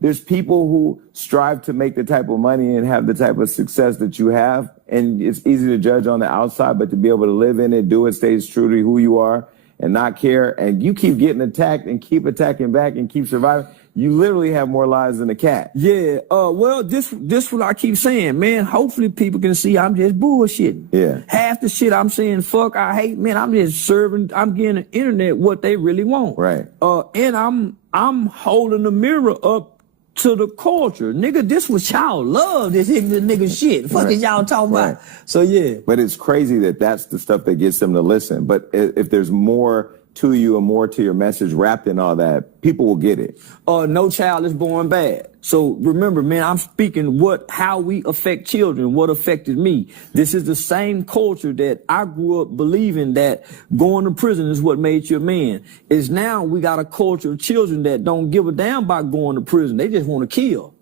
there's people who strive to make the type of money and have the type of success that you have, and it's easy to judge on the outside, but to be able to live in it, do it, stay true to who you are, and not care, and you keep getting attacked and keep attacking back and keep surviving, you literally have more lives than a cat. Yeah, well, this what I keep saying, man. Hopefully people can see I'm just bullshitting. Yeah. Half the shit I'm saying, fuck, I hate, man, I'm just serving, I'm getting the internet what they really want. Right. And I'm holding the mirror up to the culture. Nigga, this what y'all love, this nigga shit. Fuck is y'all talking about? So, yeah. But it's crazy that that's the stuff that gets them to listen. But if there's more to you and more to your message wrapped in all that, people will get it. No child is born bad. So remember, man, I'm speaking how we affect children, what affected me. This is the same culture that I grew up believing that going to prison is what made you a man. Is now we got a culture of children that don't give a damn about going to prison. They just want to kill.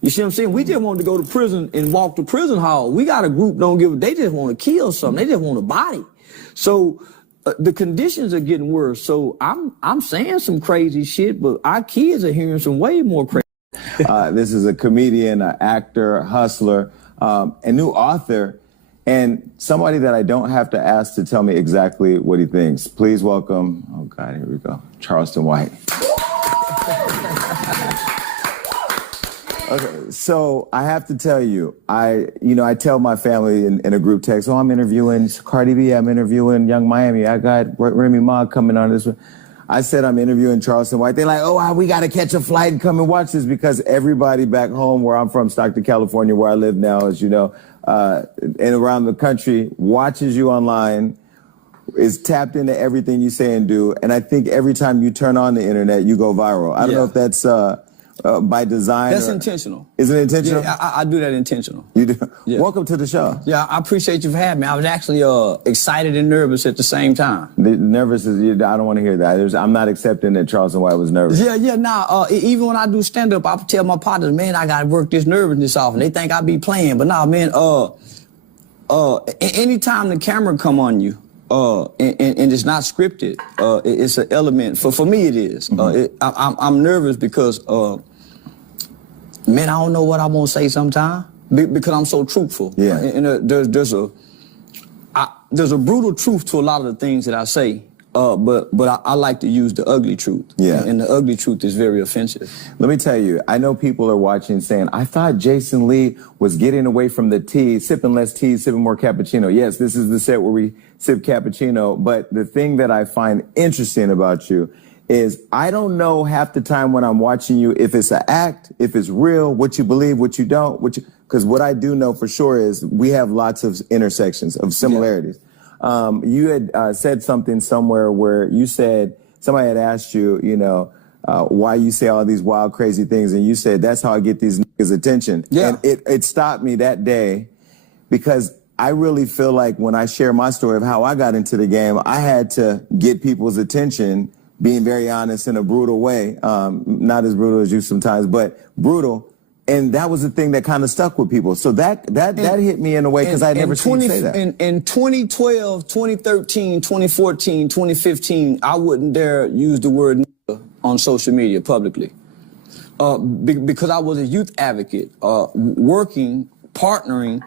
You see what I'm saying? We just want to go to prison and walk the prison hall. We got a group they just want to kill something. They just want a body. So the conditions are getting worse. So I'm saying some crazy shit, but our kids are hearing some way more crazy. This is a comedian, an actor, hustler, a new author, and somebody that I don't have to ask to tell me exactly what he thinks. Please welcome, oh God, here we go, Charleston White. Okay, so I have to tell you, I tell my family in a group text, oh, I'm interviewing Cardi B, I'm interviewing Young Miami, I got Remy Ma coming on this one. I said I'm interviewing Charleston White. They're like, oh, we got to catch a flight and come and watch this, because everybody back home where I'm from, Stockton, California, where I live now, as you know, and around the country, watches you online, is tapped into everything you say and do. And I think every time you turn on the internet, you go viral. I don't know if that's by design. That's intentional. Is it intentional? Yeah, I do that intentional. You do? Yeah. Welcome to the show. Yeah, I appreciate you for having me. I was actually excited and nervous at the same time. Nervous is, I don't want to hear that. I'm not accepting that Charleston White was nervous. Even when I do stand-up, I tell my partners, man, I got to work this nervousness off, and they think I be playing. But nah, man, anytime the camera come on you, and it's not scripted, it's an element. For me, it is. I'm nervous because, man, I don't know what I'm gonna say sometimes because I'm so truthful. Yeah. And there's a brutal truth to a lot of the things that I say. But I like to use the ugly truth. Yeah. And the ugly truth is very offensive. Let me tell you, I know people are watching saying, I thought Jason Lee was getting away from the tea, sipping less tea, sipping more cappuccino. Yes, this is the set where we sip cappuccino. But the thing that I find interesting about you is I don't know half the time when I'm watching you if it's an act, if it's real, what you believe, what you don't, because what I do know for sure is we have lots of intersections of similarities. Yeah. You had said something somewhere where you said, somebody had asked you, why you say all these wild, crazy things, and you said, that's how I get these niggas' attention. Yeah. And it stopped me that day because I really feel like when I share my story of how I got into the game, I had to get people's attention, being very honest in a brutal way, not as brutal as you sometimes, but brutal. And that was the thing that kind of stuck with people. So that hit me in a way because I never seen you say that. In 2012, 2013, 2014, 2015, I wouldn't dare use the word nigga on social media publicly because I was a youth advocate, working, partnering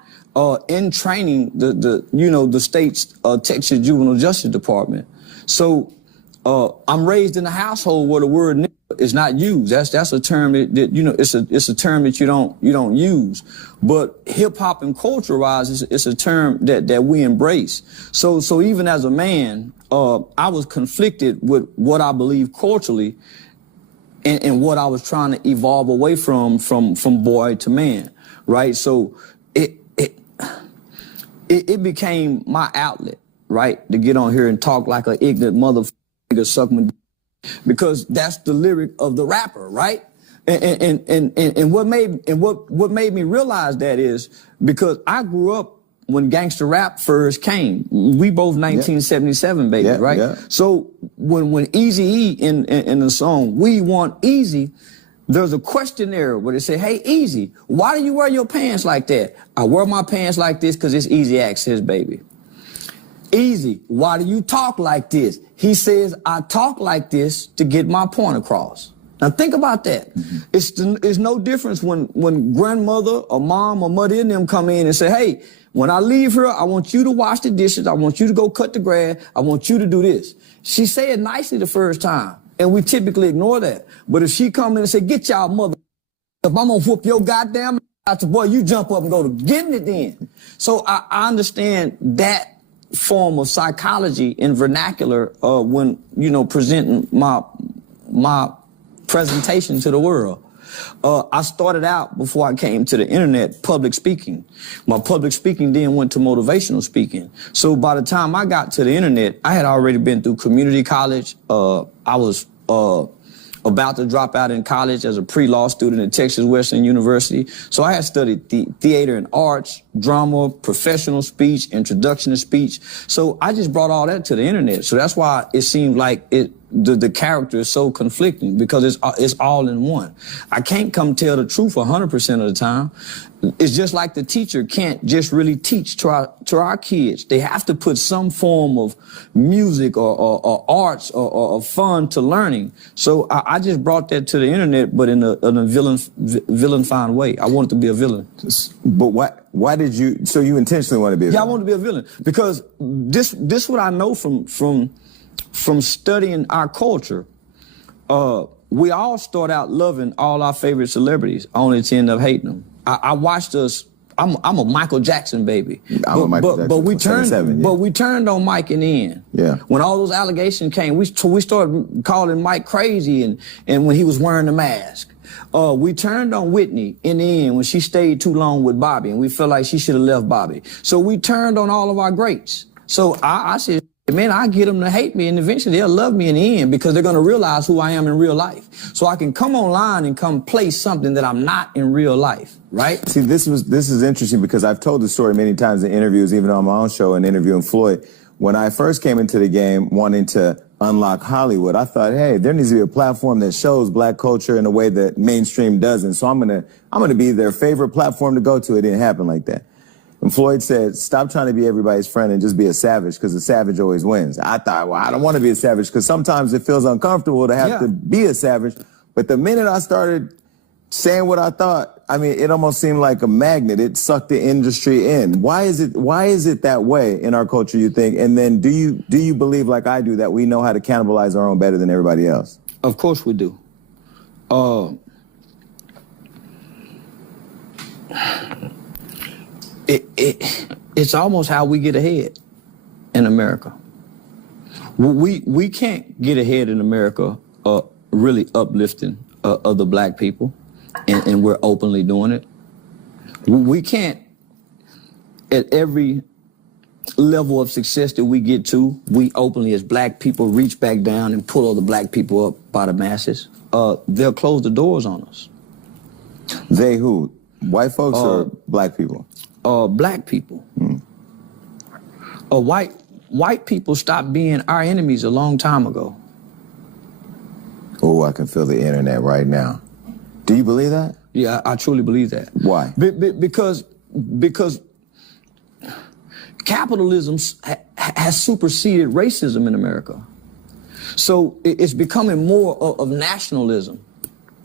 in training the state's Texas Juvenile Justice Department. So I'm raised in a household where the word nigga is not used. That's a term that it's a term that you don't use. But hip hop and culture wise, it's a term that we embrace. So even as a man, I was conflicted with what I believe culturally and what I was trying to evolve away from boy to man, right? So it became my outlet, right, to get on here and talk like an ignorant motherfucker, suck my dick, because that's the lyric of the rapper, right? And what made me realize that is because I grew up when gangster rap first came. We both 1977 babies, right? Yeah. So when Eazy-E in the song "We Want Easy," there's a questionnaire where they say, "Hey Eazy, why do you wear your pants like that?" "I wear my pants like this because it's easy access, baby." "Easy, why do you talk like this?" He says, "I talk like this to get my point across." Now think about that. It's no difference when grandmother or mom or mother and them come in and say, hey, when I leave here, I want you to wash the dishes. I want you to go cut the grass. I want you to do this. She say it nicely the first time, and we typically ignore that. But if she come in and say, get y'all mother, if I'm gonna whoop your goddamn ass, boy, you jump up and go to getting it then. So I understand that form of psychology in vernacular when, you know, presenting my presentation to the world. I started out, before I came to the internet, public speaking. My public speaking then went to motivational speaking. So by the time I got to the internet, I had already been through community college. I was about to drop out in college as a pre-law student at Texas Western University. So I had studied theater and arts, drama, professional speech, introduction to speech. So I just brought all that to the internet. So that's why it seemed like the character is so conflicting, because it's all in one. I can't come tell the truth 100% of the time. It's just like the teacher can't just really teach to our kids. They have to put some form of music or arts or fun to learning. So I just brought that to the internet, but in a villain-fine way. I wanted to be a villain. But why did you? So you intentionally want to be a villain? Yeah, I wanted to be a villain because this what I know from studying our culture. We all start out loving all our favorite celebrities, only to end up hating them. I watched us. I'm a Michael Jackson baby. But we turned on Mike in the end. Yeah. When all those allegations came, we started calling Mike crazy, and when he was wearing the mask. We turned on Whitney in the end when she stayed too long with Bobby, and we felt like she should have left Bobby. So we turned on all of our greats. So I said, man, I get them to hate me, and eventually they'll love me in the end, because they're going to realize who I am in real life. So I can come online and come play something that I'm not in real life, right? See, this is interesting, because I've told the story many times in interviews, even on my own show and interviewing Floyd. When I first came into the game wanting to unlock Hollywood, I thought, hey, there needs to be a platform that shows black culture in a way that mainstream doesn't. So I'm gonna be their favorite platform to go to. It didn't happen like that. And Floyd said, stop trying to be everybody's friend and just be a savage, because the savage always wins. I thought, well, I don't want to be a savage, because sometimes it feels uncomfortable to have to be a savage. But the minute I started saying what I thought, I mean, it almost seemed like a magnet. It sucked the industry in. Why is it that way in our culture, you think? And then do you believe, like I do, that we know how to cannibalize our own better than everybody else? Of course we do. It's almost how we get ahead in America. We can't get ahead in America really uplifting other black people, and we're openly doing it. We can't, at every level of success that we get to, we openly as black people reach back down and pull other black people up by the masses. They'll close the doors on us. They who? White folks or black people? Black people. White people stopped being our enemies a long time ago. Oh, I can feel the internet right now. Do you believe that? Yeah, I truly believe that. Why? Because capitalism has superseded racism in America. So it's becoming more of nationalism,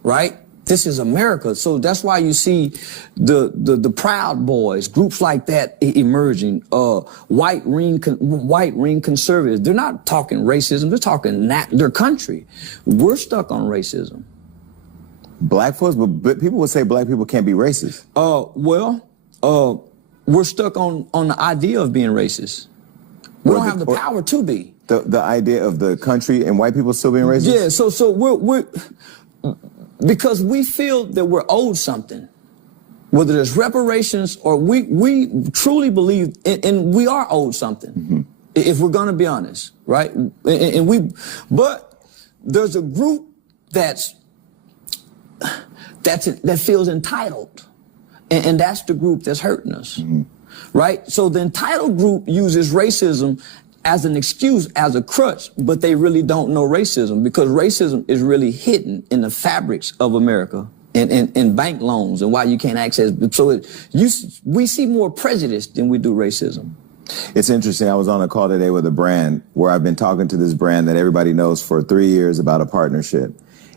right? This is America. So that's why you see the Proud Boys, groups like that emerging, white ring conservatives. They're not talking racism. They're talking their country. We're stuck on racism. Black folks, but people would say black people can't be racist. We're stuck on the idea of being racist. We don't have the power to be. The idea of the country and white people still being racist? Yeah, so we're because we feel that we're owed something, whether there's reparations or we truly believe, and we are owed something, if we're going to be honest, right? But there's a group that feels entitled, and that's the group that's hurting us, right? So the entitled group uses racism as an excuse, as a crutch, but they really don't know racism, because racism is really hidden in the fabrics of America and bank loans and why you can't access. So we see more prejudice than we do racism. It's interesting. I was on a call today with a brand where I've been talking to this brand that everybody knows for 3 years about a partnership.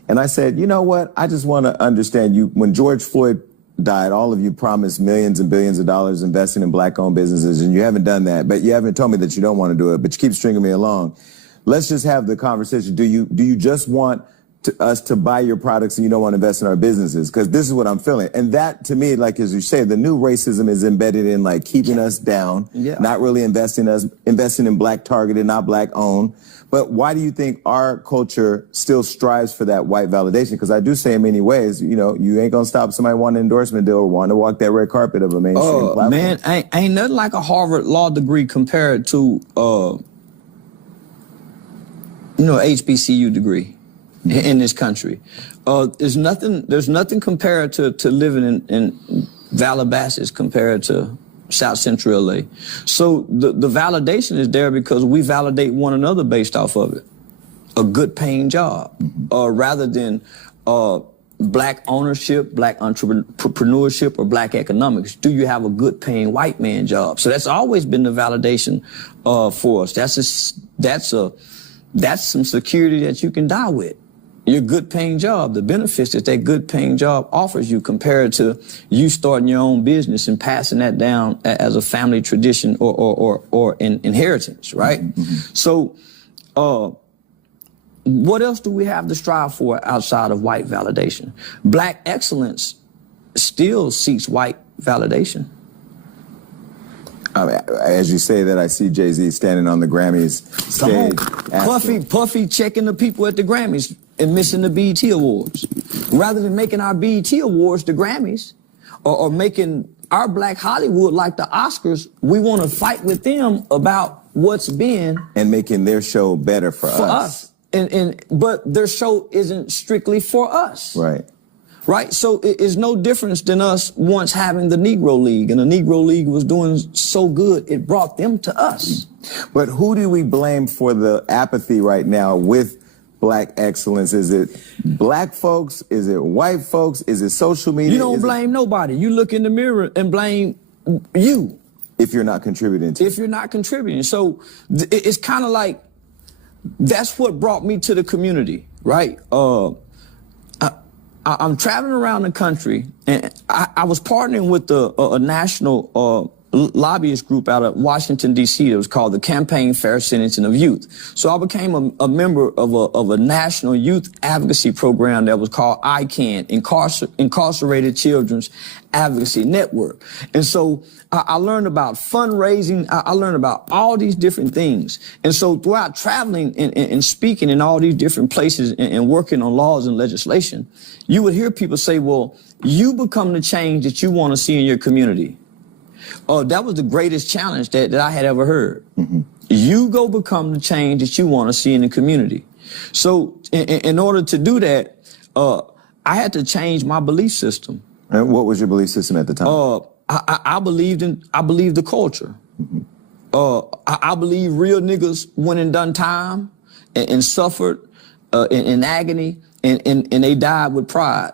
And I said, you know what? I just want to understand you. When George Floyd died, all of you promised millions and billions of dollars investing in black-owned businesses, and you haven't done that. But you haven't told me that you don't want to do it, but you keep stringing me along. Let's just have the conversation. Do you just want us to buy your products and you don't want to invest in our businesses? Because this is what I'm feeling. And that, to me, like as you say, the new racism is embedded in like keeping us down, not really investing in black targeted, not black owned. But why do you think our culture still strives for that white validation? Because I do say in many ways, you know, you ain't gonna stop somebody wanting an endorsement deal or wanting to walk that red carpet of a mainstream platform. Man, ain't nothing like a Harvard law degree compared to, HBCU degree in this country. There's nothing compared to living in Calabasas compared to South Central LA. So the validation is there because we validate one another based off of it. A good paying job, rather than black ownership, black entrepreneurship, or black economics. Do you have a good paying white man job? So that's always been the validation for us. That's some security that you can die with. Your good paying job, the benefits that good paying job offers you compared to you starting your own business and passing that down as a family tradition or an inheritance, right? So, what else do we have to strive for outside of white validation? Black excellence still seeks white validation. As you say that, I see Jay-Z standing on the Grammys stage. Puffy checking the people at the Grammys and missing the BET Awards. Rather than making our BET Awards the Grammys or making our black Hollywood like the Oscars, we want to fight with them about what's been. And making their show better for us. But their show isn't strictly for us. Right. Right? So it's no difference than us once having the Negro League, and the Negro League was doing so good, it brought them to us. But who do we blame for the apathy right now with black excellence? Is it black folks? Is it white folks? Is it social media? You don't blame nobody. You look in the mirror and blame you. If you're not contributing to it. If you're not contributing. So it's kind of like, that's what brought me to the community, right? I'm traveling around the country, and I was partnering with a national lobbyist group out of Washington, D.C. that was called the Campaign Fair Sentencing of Youth. So I became a member of a national youth advocacy program that was called ICANN, Incarcerated Children's Advocacy Network. And so I learned about fundraising. I learned about all these different things. And so throughout traveling and speaking in all these different places and working on laws and legislation, you would hear people say, well, you become the change that you want to see in your community. That was the greatest challenge that I had ever heard. You go become the change that you want to see in the community. So in order to do that, I had to change my belief system. And what was your belief system at the time? I believed the culture. I believe real niggas went and done time and suffered in agony, and they died with pride,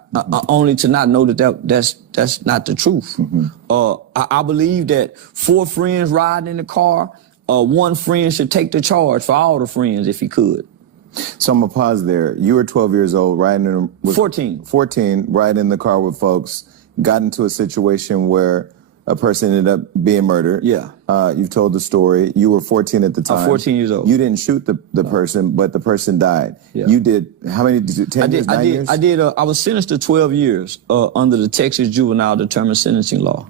only to not know that's not the truth. I believe that 4 friends riding in the car, one friend should take the charge for all the friends if he could. So I'm gonna pause there. You were 12 years old, riding in 14, riding in the car with folks, got into a situation where a person ended up being murdered. Yeah. You've told the story. You were 14 at the time. 14 years old. You didn't shoot the person, but the person died. Yeah. You did, how many, 10 years, 9 years? I was sentenced to 12 years under the Texas Juvenile Determined Sentencing Law.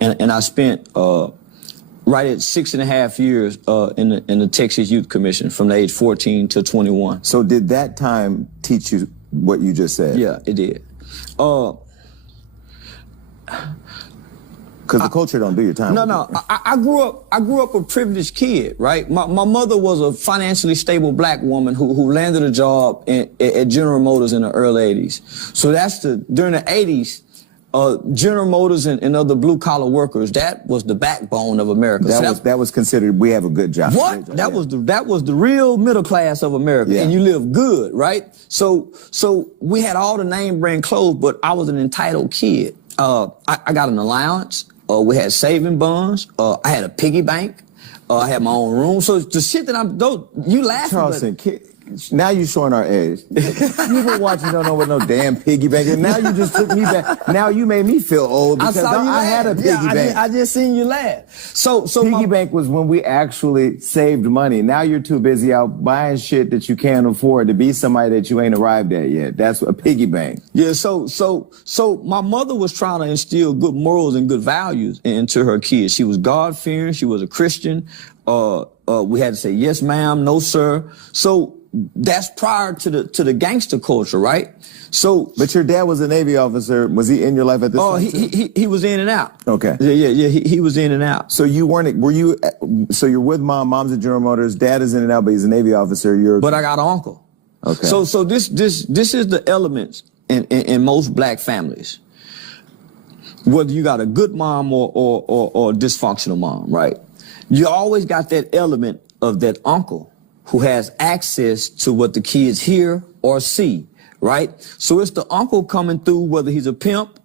And I spent right at 6.5 years in the Texas Youth Commission from the age 14 to 21. So did that time teach you what you just said? Yeah, it did. Because the culture don't do your time. No. I grew up a privileged kid, right? My mother was a financially stable black woman who landed a job at General Motors in the early 80s. So during the 80s, General Motors and other blue collar workers, that was the backbone of America. That was considered, we have a good job. What? That was the real middle class of America, and you live good, right? So we had all the name brand clothes, but I was an entitled kid. I got an allowance. We had saving bonds. I had a piggy bank. I had my own room. So the shit that you laughing. Charleston, now you showing our age. People watching don't know what no damn piggy bank is. Now you just took me back. Now you made me feel old because I had a piggy bank. I just seen you laugh. So piggy bank was when we actually saved money. Now you're too busy out buying shit that you can't afford to be somebody that you ain't arrived at yet. That's a piggy bank. Yeah. So my mother was trying to instill good morals and good values into her kids. She was God-fearing. She was a Christian. We had to say yes, ma'am, no, sir. So that's prior to the gangster culture, right? So, but your dad was a Navy officer. Was he in your life at this time? He was in and out. Okay. Yeah. He was in and out. So so you're with mom. Mom's at General Motors. Dad is in and out, but he's a Navy officer. But I got an uncle. Okay. So this is the elements in most black families. Whether you got a good mom or a dysfunctional mom, right? You always got that element of that uncle who has access to what the kids hear or see, right? So it's the uncle coming through, whether he's a pimp,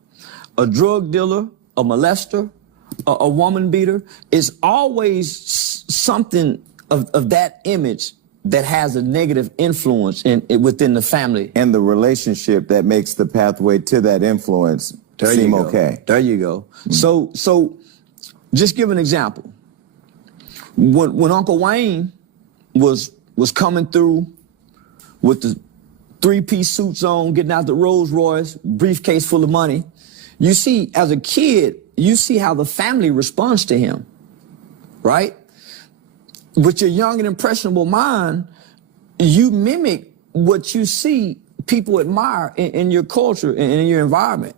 a drug dealer, a molester, a woman beater. It's always something of that image that has a negative influence within the family. And the relationship that makes the pathway to that influence seem okay. There you go. Mm-hmm. So just give an example. When Uncle Wayne was coming through with the 3-piece suits on, getting out the Rolls Royce, briefcase full of money, you see, as a kid, you see how the family responds to him, right? With your young and impressionable mind, you mimic what you see people admire in your culture and in your environment.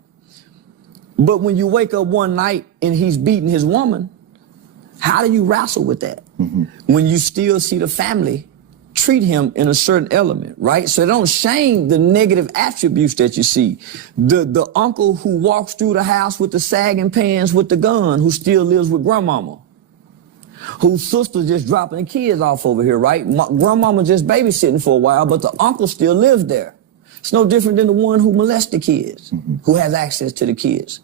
But when you wake up one night and he's beating his woman, how do you wrestle with that? Mm-hmm. When you still see the family treat him in a certain element, right? So don't shame the negative attributes that you see. The uncle who walks through the house with the sagging pants with the gun, who still lives with grandmama, whose sister just dropping the kids off over here, right? Grandmama just babysitting for a while, but the uncle still lives there. It's no different than the one who molests the kids, mm-hmm. who has access to the kids.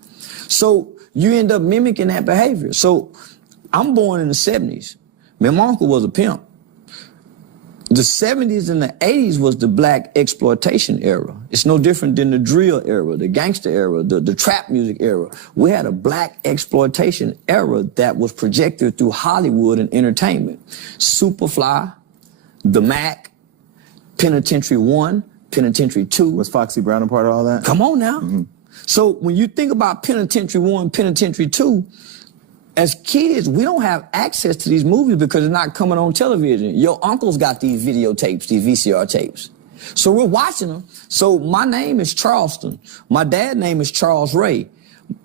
So you end up mimicking that behavior. So I'm born in the 70s. My uncle was a pimp. The 70s and the 80s was the black exploitation era. It's no different than the drill era, the gangster era, the trap music era. We had a black exploitation era that was projected through Hollywood and entertainment. Superfly, The Mac, Penitentiary 1, Penitentiary 2. Was Foxy Brown a part of all that? Come on now. Mm-hmm. So when you think about Penitentiary 1, Penitentiary 2, as kids, we don't have access to these movies because they're not coming on television. Your uncle's got these videotapes, these VCR tapes. So we're watching them. So my name is Charleston. My dad's name is Charles Ray.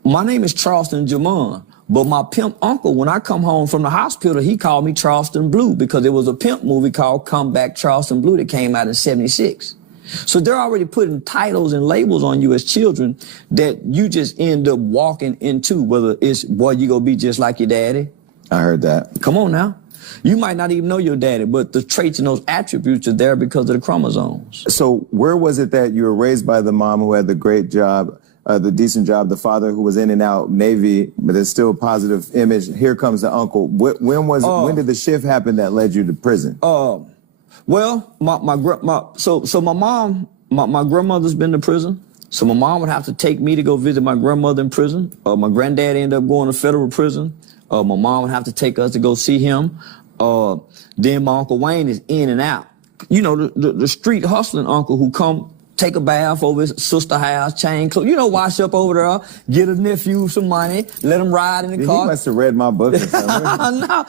My name is Charleston Jamon. But my pimp uncle, when I come home from the hospital, he called me Charleston Blue because there was a pimp movie called Come Back Charleston Blue that came out in '76. So they're already putting titles and labels on you as children that you just end up walking into, whether it's, boy, you gonna be just like your daddy. I heard that. Come on now. You might not even know your daddy, but the traits and those attributes are there because of the chromosomes. So where was it that you were raised by the mom who had the great job, the decent job, the father who was in and out Navy, but there's still a positive image? Here comes the uncle. When did the shift happen that led you to prison? Well, my mom, my grandmother's been to prison. So my mom would have to take me to go visit my grandmother in prison. My granddad ended up going to federal prison. My mom would have to take us to go see him. Then my Uncle Wayne is in and out. You know, the street hustling uncle who come take a bath over his sister house, change clothes, wash up over there, get a nephew some money, let him ride in the car. You must have read my book or something. No,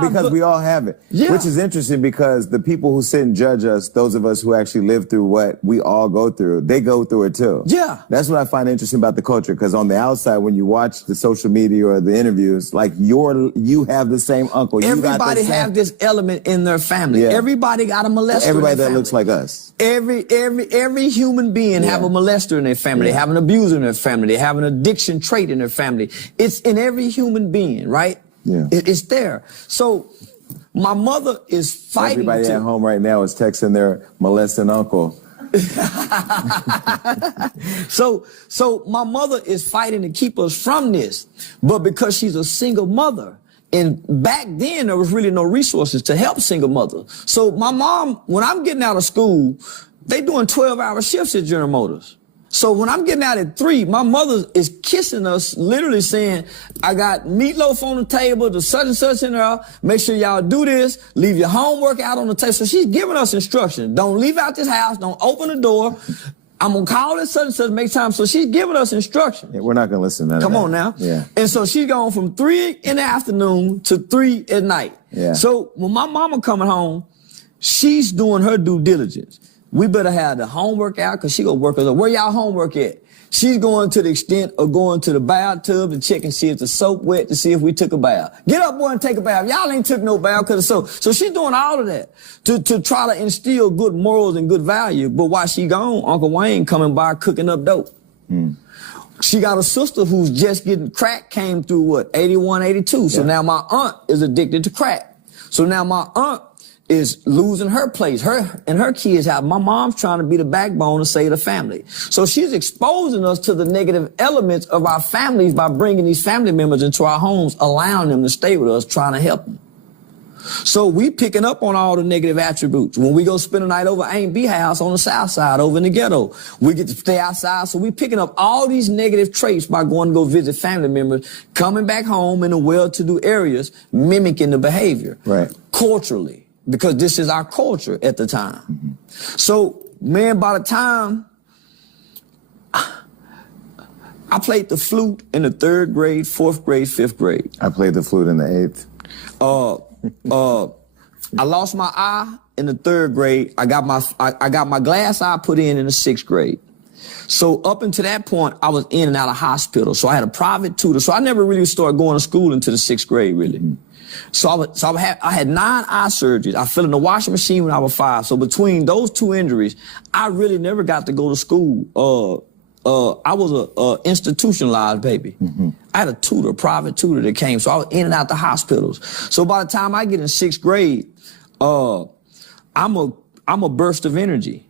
because we all have it. Yeah. Which is interesting because the people who sit and judge us, those of us who actually live through what we all go through, they go through it too. Yeah. That's what I find interesting about the culture, because on the outside, when you watch the social media or the interviews, like you have the same uncle. Everybody have this element in their family. Yeah. Everybody got a molester. Everybody that looks like us. Every human being have a molester in their family. They have an abuser in their family. They have an addiction trait in their family. It's in every human being, right? Yeah. It's there. So my mother is fighting. Everybody at home right now is texting their molesting uncle. So my mother is fighting to keep us from this. But because she's a single mother, And back then, there was really no resources to help single mothers. So my mom, when I'm getting out of school, they doing 12-hour shifts at General Motors. So when I'm getting out at 3, my mother is kissing us, literally saying, I got meatloaf on the table, the such and such in there, make sure y'all do this, leave your homework out on the table. So she's giving us instructions. Don't leave out this house, don't open the door. I'm going to call this such and such, make time. So she's giving us instructions. Yeah, we're not going to listen to that. Come on now. Yeah. And so she's going from 3 in the afternoon to 3 at night. Yeah. So when my mama coming home, she's doing her due diligence. We better have the homework out because she going to work with us. Where y'all homework at? She's going to the extent of going to the bathtub and checking see if the soap wet to see if we took a bath. Get up, boy, and take a bath. Y'all ain't took no bath because of soap. So she's doing all of that to try to instill good morals and good value. But while she gone, Uncle Wayne coming by cooking up dope. She got a sister who's just getting crack, came through what, 81, 82. So now my aunt is addicted to crack. So now my aunt is losing her place. Her and her kids have. My mom's trying to be the backbone to save the family. So she's exposing us to the negative elements of our families by bringing these family members into our homes, allowing them to stay with us, trying to help them. So we picking up on all the negative attributes. When we go spend a night over Aunt B house on the south side, over in the ghetto, we get to stay outside. So we picking up all these negative traits by going to go visit family members, coming back home in the well-to-do areas, mimicking the behavior. Right. Culturally. Because this is our culture at the time. So, man, by the time I played the flute in the 3rd grade, 4th grade, 5th grade. I played the flute in the 8th. I lost my eye in the 3rd grade. I got my glass eye put in the 6th grade. So up until that point, I was in and out of hospital. So I had a private tutor. So I never really started going to school until the 6th grade, really. So I had 9 eye surgeries. I fell in the washing machine when I was 5. So between those 2 injuries, I really never got to go to school. I was a institutionalized baby. I had a tutor, a private tutor that came. So I was in and out the hospitals. So by the time I get in 6th grade, I'm a burst of energy.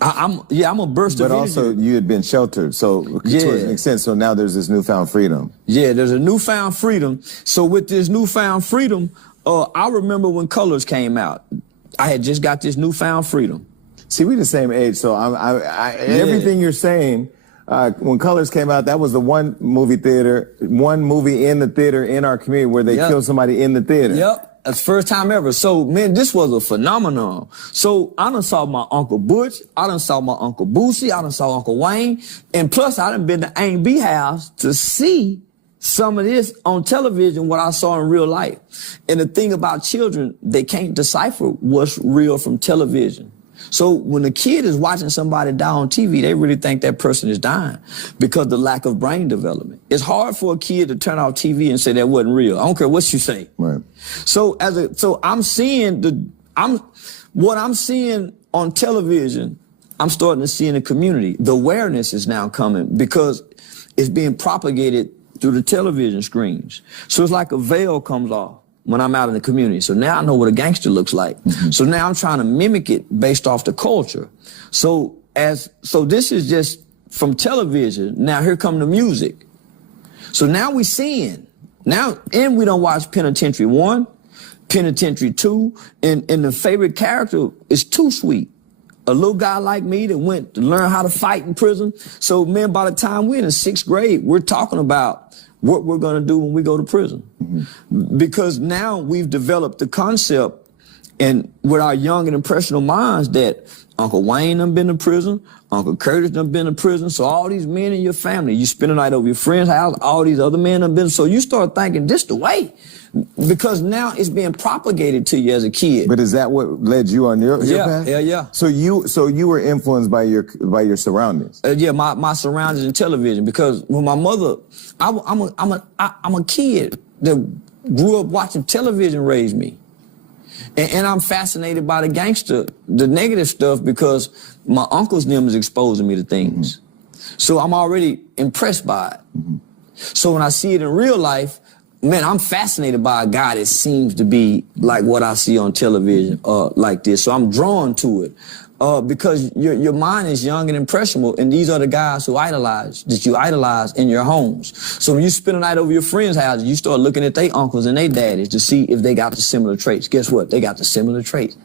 I'm a burst of energy. But also, you had been sheltered, so to an extent. So now there's this newfound freedom. Yeah, there's a newfound freedom. So with this newfound freedom, I remember when Colors came out. I had just got this newfound freedom. See, we the same age, so everything you're saying. When Colors came out, that was the one movie in the theater in our community where they killed somebody in the theater. Yep. That's the first time ever. So, man, this was a phenomenon. So I done saw my Uncle Butch. I done saw my Uncle Boosie. I done saw Uncle Wayne. And plus, I done been to Aunt B house to see some of this on television, what I saw in real life. And the thing about children, they can't decipher what's real from television. So when a kid is watching somebody die on TV, they really think that person is dying because of the lack of brain development. It's hard for a kid to turn off TV and say that wasn't real. I don't care what you say. Right. So I'm seeing what I'm seeing on television, I'm starting to see in the community. The awareness is now coming because it's being propagated through the television screens. So it's like a veil comes off when I'm out in the community. So now I know what a gangster looks like. So now I'm trying to mimic it based off the culture. So this is just from television. Now here come the music. So now we seeing. Now, and we don't watch Penitentiary 1, Penitentiary 2, and the favorite character is Too Sweet. A little guy like me that went to learn how to fight in prison. So, man, by the time we're in the 6th grade, we're talking about what we're going to do when we go to prison. Because now we've developed the concept and with our young and impressionable minds that Uncle Wayne done been to prison, Uncle Curtis done been to prison, so all these men in your family, you spend the night over your friend's house, all these other men done been, so you start thinking this the way. Because now it's being propagated to you as a kid. But is that what led you on your path? Yeah. So you were influenced by your surroundings. My surroundings and television. Because when my mother, I'm a kid that grew up watching television raise me, and I'm fascinated by the gangster, the negative stuff, because my uncles them is exposing me to things. So I'm already impressed by it. So when I see it in real life, man, I'm fascinated by a guy that seems to be like what I see on television, like this. So I'm drawn to it. because your mind is young and impressionable, and these are the guys that you idolize in your homes. So when you spend a night over your friends' houses, you start looking at their uncles and their daddies to see if they got the similar traits. Guess what? They got the similar traits.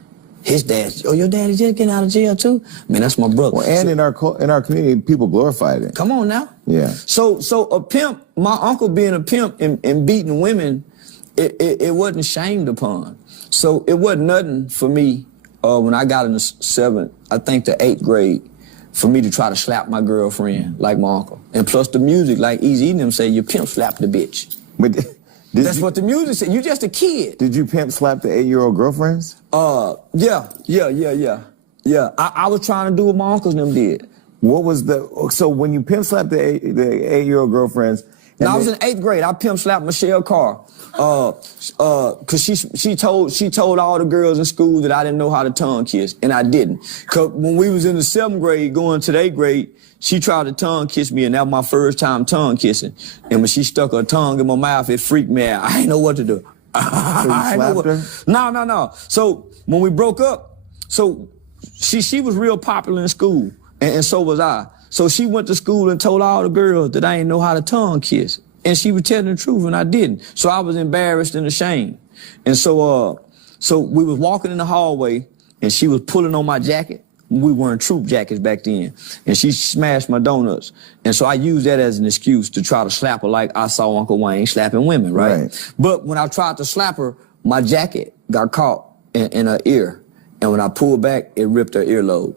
His dad, oh, your daddy just getting out of jail too? Man, that's my brother. Well, and in our community, people glorified it. Come on now. Yeah. So a pimp, my uncle being a pimp and beating women, it wasn't shamed upon. So it wasn't nothing for me when I got in the 7th, I think the 8th grade, for me to try to slap my girlfriend like my uncle. And plus the music, like Easy them say, your pimp slapped the bitch. But that's what the music said. You just a kid. Did you pimp slap the 8-year-old girlfriends? Yeah. I was trying to do what my uncles and them did. What was so when you pimp slapped the 8-year-old girlfriends? Now I was in 8th grade. I pimp slapped Michelle Carr. Cause she told all the girls in school that I didn't know how to tongue kiss, and I didn't. Cause when we was in the 7th grade going to the 8th grade, she tried to tongue kiss me, and that was my first time tongue kissing. And when she stuck her tongue in my mouth, it freaked me out. I didn't know what to do. So you slapped her? No. So when we broke up, so she was real popular in school, and so was I. So she went to school and told all the girls that I didn't know how to tongue kiss. And she was telling the truth, and I didn't. So I was embarrassed and ashamed. And so we was walking in the hallway, and she was pulling on my jacket. We were in troop jackets back then. And she smashed my donuts. And so I used that as an excuse to try to slap her like I saw Uncle Wayne slapping women, right? But when I tried to slap her, my jacket got caught in her ear. And when I pulled back, it ripped her earlobe.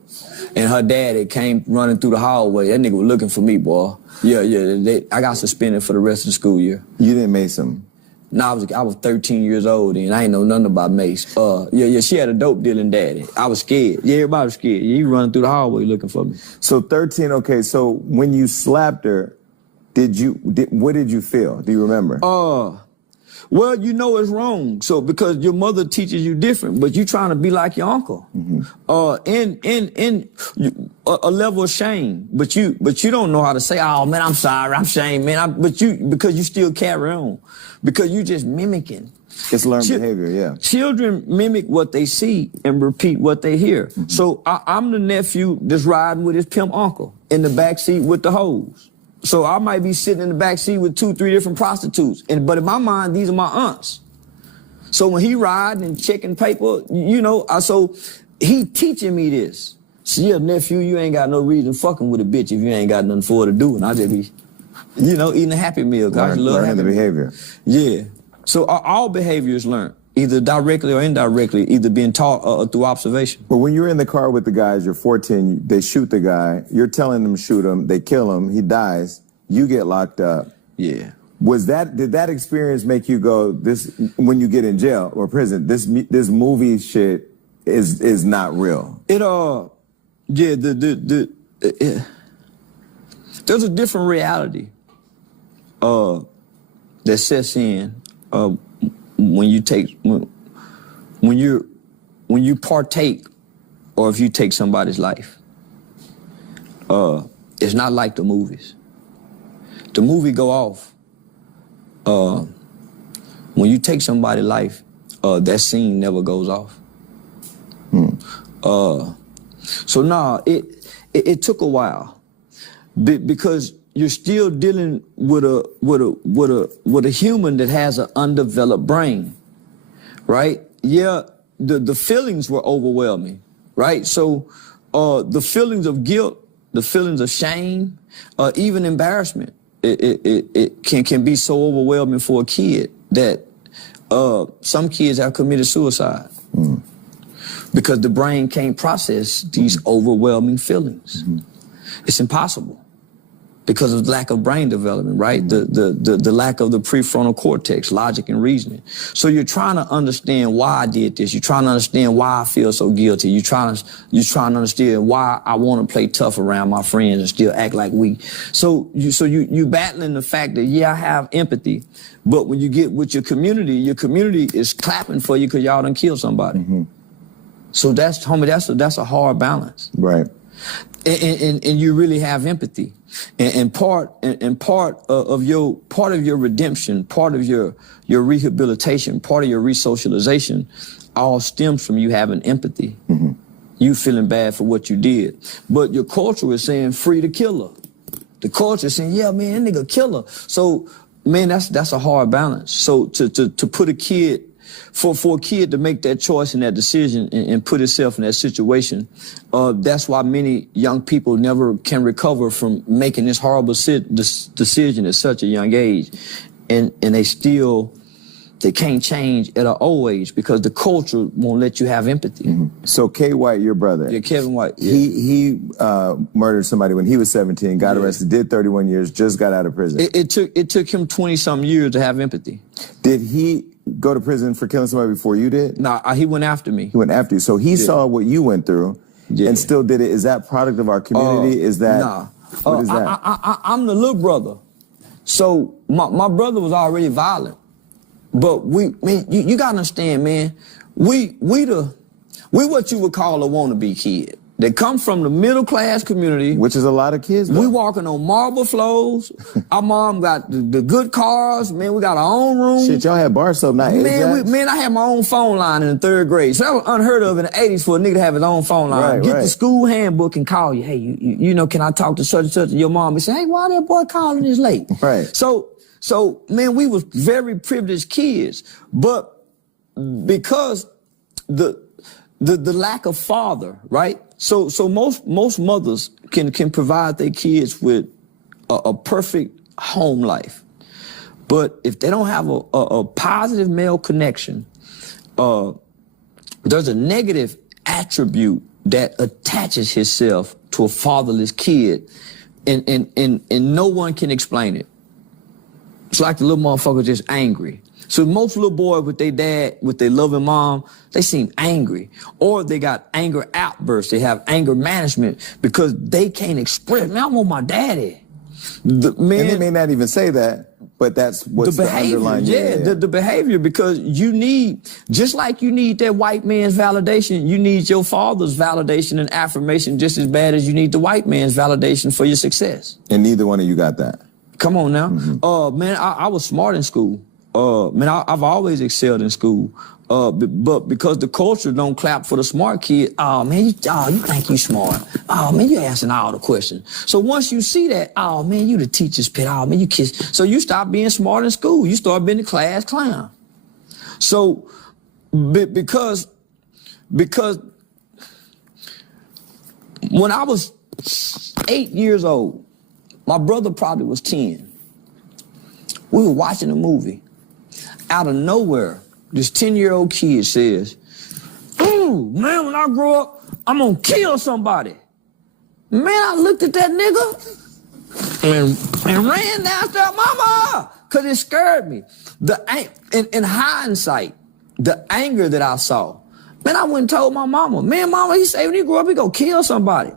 And her daddy came running through the hallway. That nigga was looking for me, boy. I got suspended for the rest of the school year. You didn't mace him? No, I was 13 years old, and I ain't know nothing about mace. She had a dope dealing daddy. I was scared. Yeah, everybody was scared. Yeah, he running through the hallway looking for me. So 13, okay, so when you slapped her, what did you feel? Do you remember? Well, you know it's wrong. So because your mother teaches you different, but you trying to be like your uncle. Mm-hmm. A level of shame, but you don't know how to say, oh man, I'm sorry, I'm ashamed, man. Because you still carry on, because you just mimicking. It's learned behavior, yeah. Children mimic what they see and repeat what they hear. Mm-hmm. So I'm the nephew that's riding with his pimp uncle in the backseat with the hoes. So I might be sitting in the back seat with 2, 3 different prostitutes. But in my mind, these are my aunts. So when he riding and checking paper, so he teaching me this. So yeah, nephew, you ain't got no reason fucking with a bitch if you ain't got nothing for her to do. And I just be, eating a Happy Meal. Learning the behavior. Yeah. So all behavior is learned, either directly or indirectly, either being taught or through observation. But when you're in the car with the guys, you're 14, they shoot the guy, you're telling them shoot him, they kill him, he dies, you get locked up. Yeah. Did that experience make you go, when you get in jail or prison, this movie shit is not real? There's a different reality that sets in when you partake, or if you take somebody's life. It's not like the movies. The movie go off. When you take somebody's life, that scene never goes off. It took a while because you're still dealing with a human that has an undeveloped brain, right? Yeah, the feelings were overwhelming, right? So the feelings of guilt, the feelings of shame, even embarrassment, it can be so overwhelming for a kid that some kids have committed suicide because the brain can't process these overwhelming feelings. It's impossible because of lack of brain development, right? The lack of the prefrontal cortex, logic and reasoning. So you're trying to understand why I did this. You're trying to understand why I feel so guilty. You're trying to understand why I want to play tough around my friends and still act like weak. So you battling the fact that, yeah, I have empathy, but when you get with your community is clapping for you because y'all done killed somebody. Mm-hmm. So that's a hard balance. Right. And you really have empathy. And part of your redemption, part of your rehabilitation, part of your resocialization, all stems from you having empathy. Mm-hmm. you feeling bad for what you did. But your culture is saying free the killer. The culture is saying, yeah, man, that nigga killer. So, man, that's a hard balance. So to put a kid, for a kid to make that choice and that decision and put himself in that situation, that's why many young people never can recover from making this horrible decision at such a young age. And they can't change at an old age because the culture won't let you have empathy. Mm-hmm. So K. White, your brother. Yeah, Kevin White. Yeah. He murdered somebody when he was 17, got arrested, did 31 years, just got out of prison. It took him 20-something years to have empathy. Did he go to prison for killing somebody before you did? No, he went after me. He went after you. So he saw what you went through and still did it. Is that product of our community? Is that? Nah. What is that? I'm the little brother. So my brother was already violent. But you gotta understand, man, we what you would call a wannabe kid. They come from the middle class community. Which is a lot of kids, though. We walking on marble floors. Our mom got the good cars. Man, we got our own room. Shit, y'all had bar soap, not Man, I had my own phone line in the 3rd grade. So that was unheard of in the 80s for a nigga to have his own phone line. Get the school handbook and call you. Hey, you know, can I talk to such and such? And your mom would say, hey, why that boy calling this late? Right. So, man, we was very privileged kids, but because the lack of father, right? So most mothers can provide their kids with a perfect home life, but if they don't have a positive male connection, there's a negative attribute that attaches itself to a fatherless kid, and no one can explain it. It's like the little motherfucker just angry. So most little boys with their dad, with their loving mom, they seem angry. Or they got anger outbursts. They have anger management because they can't express, man, I want my daddy. And they may not even say that, but that's what's the underlying. The behavior, because you need, just like you need that white man's validation, you need your father's validation and affirmation just as bad as you need the white man's validation for your success. And neither one of you got that. Come on now. Man, I was smart in school. Man, I've always excelled in school. But because the culture don't clap for the smart kid, oh man, you think you smart. Oh man, you asking all the questions. So once you see that, oh man, you the teacher's pet. Oh man, you kids. So you stop being smart in school. You start being the class clown. So because when I was 8 years old, my brother probably was 10. We were watching a movie. Out of nowhere, this 10-year-old kid says, ooh, man, when I grow up, I'm gonna kill somebody. Man, I looked at that nigga and ran downstairs, mama, because it scared me. In hindsight, the anger that I saw, man, I went and told my mama, man, mama, he said when he grow up, he gonna kill somebody.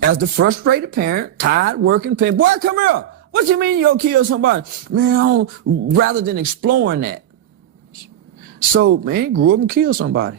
As the frustrated parent, tired, working parent, boy, come here. What you mean you gonna kill somebody? Man, rather than exploring that. So, man, grew up and killed somebody.